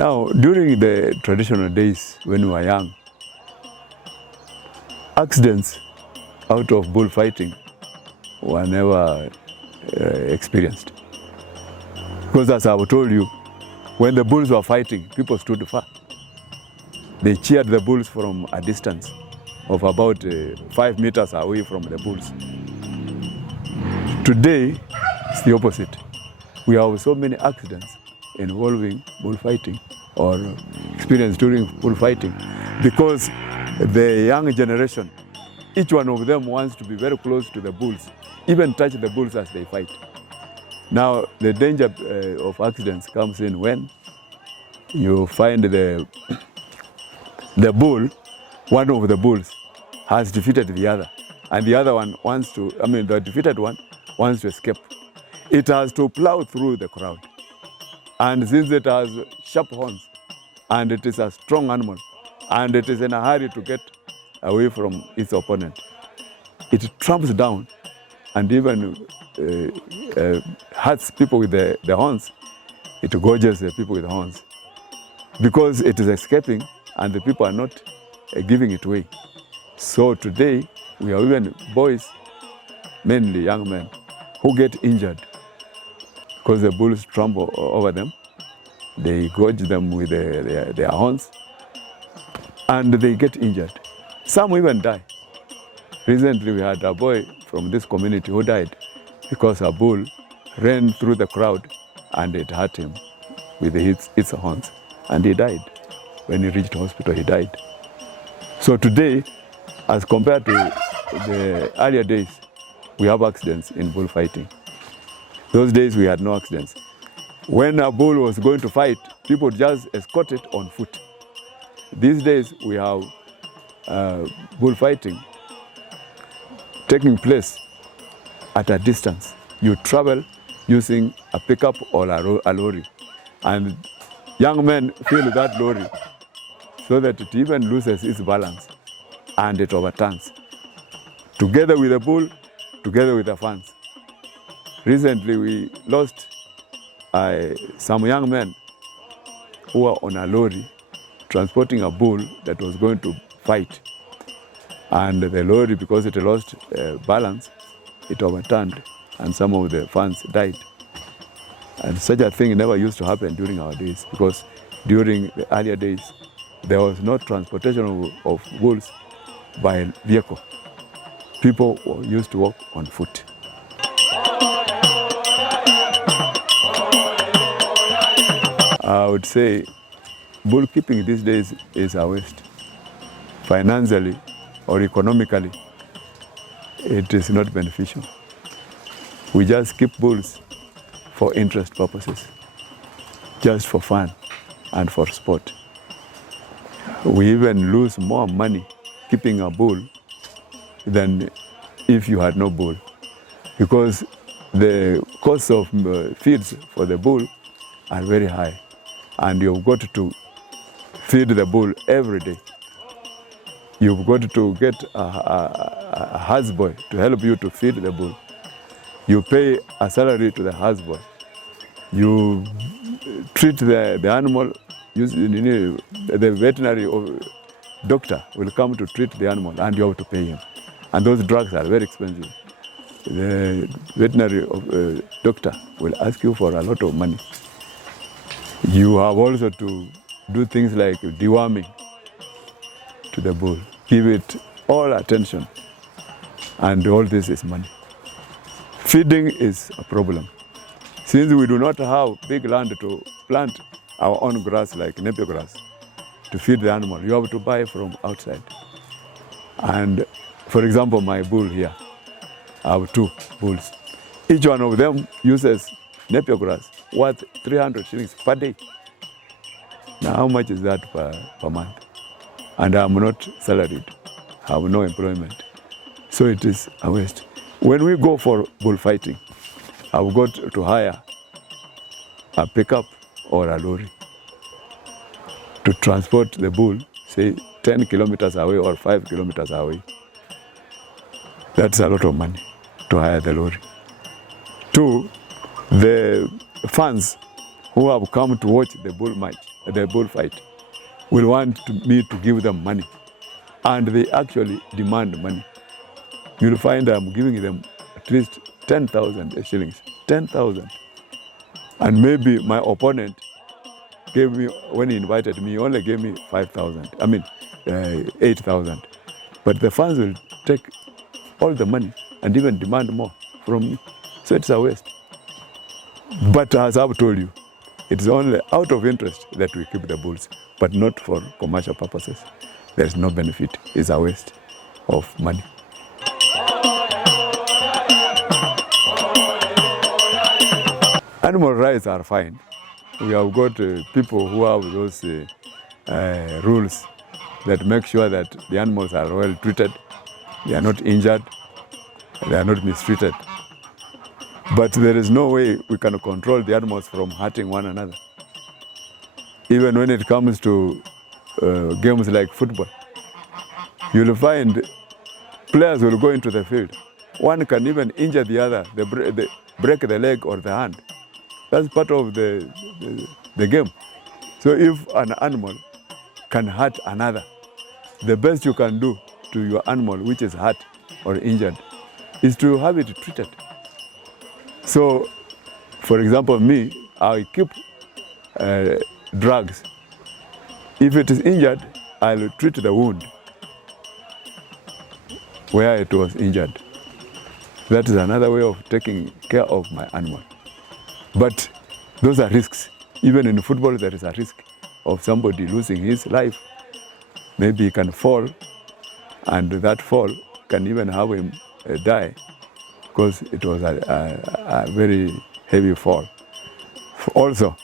Now, during the traditional days when we were young, accidents out of bullfighting were never experienced. Because as I've told you, when the bulls were fighting, people stood far. They cheered the bulls from a distance of about 5 meters away from the bulls. Today, it's the opposite. We have so many accidents involving bullfighting or experience during bullfighting because the young generation, each one of them wants to be very close to the bulls, even touch the bulls as they fight. Now, the danger of accidents comes in when you find the bull, one of the bulls has defeated the other, and the other one wants to, the defeated one wants to escape. It has to plow through the crowd. And since it has sharp horns, and it is a strong animal, and it is in a hurry to get away from its opponent, it tramps down and even hurts people with the horns. It gorges the people with the horns because it is escaping and the people are not giving it away. So today, we have even boys, mainly young men, who get injured because the bulls trample over them. They gorge them with their horns, and they get injured. Some even die. Recently, we had a boy from this community who died because a bull ran through the crowd and it hurt him with its horns, and he died. When he reached hospital, he died. So today, as compared to the earlier days, we have accidents in bullfighting. Those days we had no accidents. When a bull was going to fight, people just escort it on foot. These days we have bullfighting taking place at a distance. You travel using a pickup or a lorry, and young men fill that lorry so that it even loses its balance and it overturns. Together with the bull, together with the fans. Recently, we lost some young men who were on a lorry transporting a bull that was going to fight. And the lorry, because it lost balance, it overturned and some of the fans died. And such a thing never used to happen during our days because during the earlier days, there was no transportation of bulls by vehicle. People used to walk on foot. I would say bull keeping these days is a waste. Financially or economically, it is not beneficial. We just keep bulls for interest purposes, just for fun and for sport. We even lose more money keeping a bull than if you had no bull, because the cost of feeds for the bull are very high, and you've got to feed the bull every day. You've got to get a houseboy to help you to feed the bull. You pay a salary to the houseboy. You treat the animal, the veterinary doctor will come to treat the animal and you have to pay him. And those drugs are very expensive. The veterinary doctor will ask you for a lot of money. You have also to do things like deworming to the bull. Give it all attention. And all this is money. Feeding is a problem. Since we do not have big land to plant our own grass like napier grass to feed the animal, you have to buy from outside. And for example, my bull here, I have 2 bulls. Each one of them uses napier grass worth 300 shillings per day. Now, how much is that per month? And I'm not salaried, I have no employment. So it is a waste. When we go for bullfighting, I've got to hire a pickup or a lorry to transport the bull, say 10 kilometers away or 5 kilometers away. That's a lot of money to hire the lorry. 2, the fans who have come to watch the bull match, the bullfight will want me to give them money, and they actually demand money. You'll find I'm giving them at least 10,000 shillings, 10,000. And maybe my opponent gave me, when he invited me, he only gave me 5,000, 8,000. But the fans will take all the money and even demand more from me. So it's a waste. But as I've told you, it's only out of interest that we keep the bulls, but not for commercial purposes. There's no benefit. It's a waste of money. Animal rights are fine. We have got people who have those rules that make sure that the animals are well treated, they are not injured, they are not mistreated. But there is no way we can control the animals from hurting one another. Even when it comes to games like football, you'll find players will go into the field. One can even injure the other, they break the leg or the hand. That's part of the game. So if an animal can hurt another, the best you can do to your animal which is hurt or injured is to have it treated. So, for example, me, I keep drugs. If it is injured, I'll treat the wound where it was injured. That is another way of taking care of my animal. But those are risks. Even in football, there is a risk of somebody losing his life. Maybe he can fall, and that fall can even have him die because it was a very heavy fall. Also,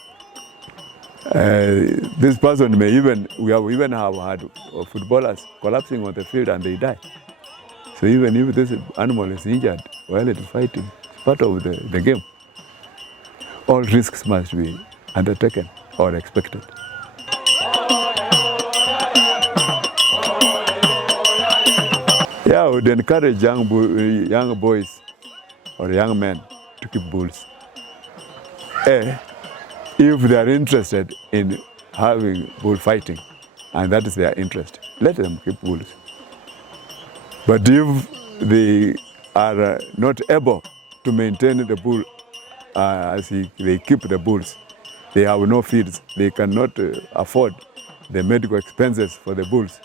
this person may even, we even have had footballers collapsing on the field and they die. So even if this animal is injured while it is fighting, it's part of the game. All risks must be undertaken or expected. Yeah, I would encourage young boys or young men to keep bulls. If they are interested in having bullfighting, and that is their interest, let them keep bulls. But if they are not able to maintain the bull as they keep the bulls, they have no feeds, they cannot afford the medical expenses for the bulls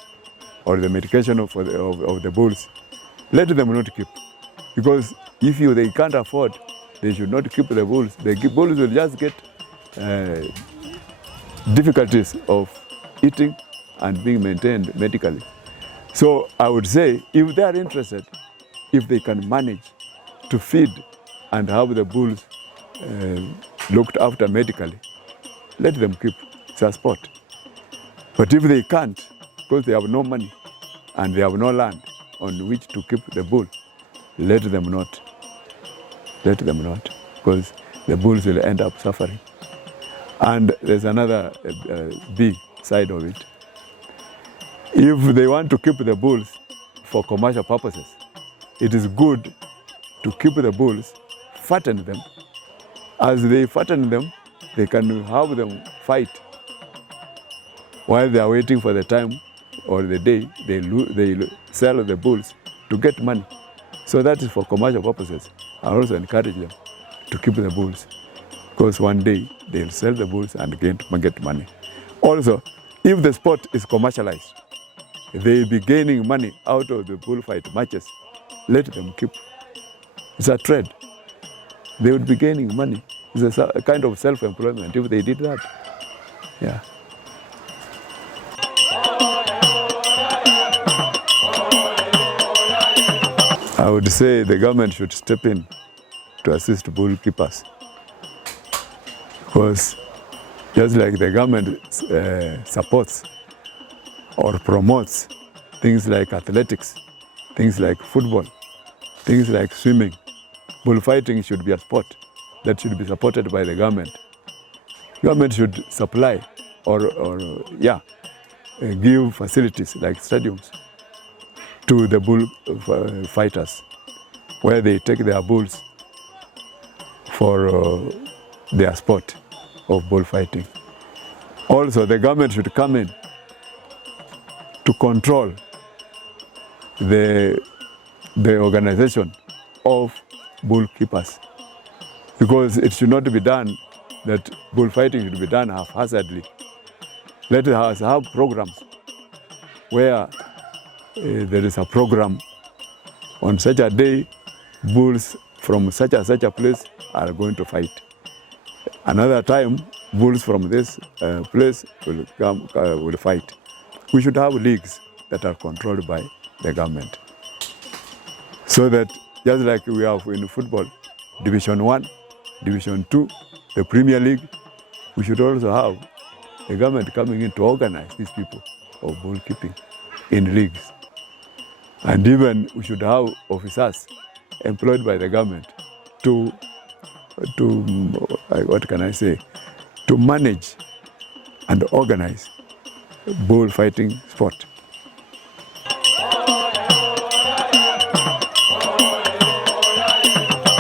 or the medication of the bulls, let them not keep. Because if they can't afford, they should not keep the bulls. The bulls will just get difficulties of eating and being maintained medically. So I would say, if they are interested, if they can manage to feed and have the bulls looked after medically, let them keep. It's a sport. But if they can't, because they have no money and they have no land on which to keep the bull, let them not. Let them not, because the bulls will end up suffering. And there's another big side of it. If they want to keep the bulls for commercial purposes, it is good to keep the bulls, fatten them. As they fatten them, they can have them fight. While they are waiting for the time or the day, they sell the bulls to get money. So that is for commercial purposes. I also encourage them to keep the bulls, because one day they'll sell the bulls and get money. Also, if the sport is commercialized, they'll be gaining money out of the bullfight matches. Let them keep. It's a trade. They would be gaining money. It's a kind of self-employment if they did that. Yeah. I would say the government should step in to assist bull keepers, because just like the government supports or promotes things like athletics, things like football, things like swimming, bullfighting should be a sport that should be supported by the government. Government should supply or give facilities like stadiums to the bull fighters, where they take their bulls for their sport of bullfighting. Also, the government should come in to control the organization of bull keepers, because it should not be done that bullfighting should be done haphazardly. Let us have programs where there is a program on such a day, bulls from such a place are going to fight. Another time, bulls from this place will fight. We should have leagues that are controlled by the government, so that just like we have in football, Division 1, Division 2, the Premier League, we should also have the government coming in to organize these people of bull keeping in leagues. And even we should have officers employed by the government to what can I say, to manage and organize bullfighting sport.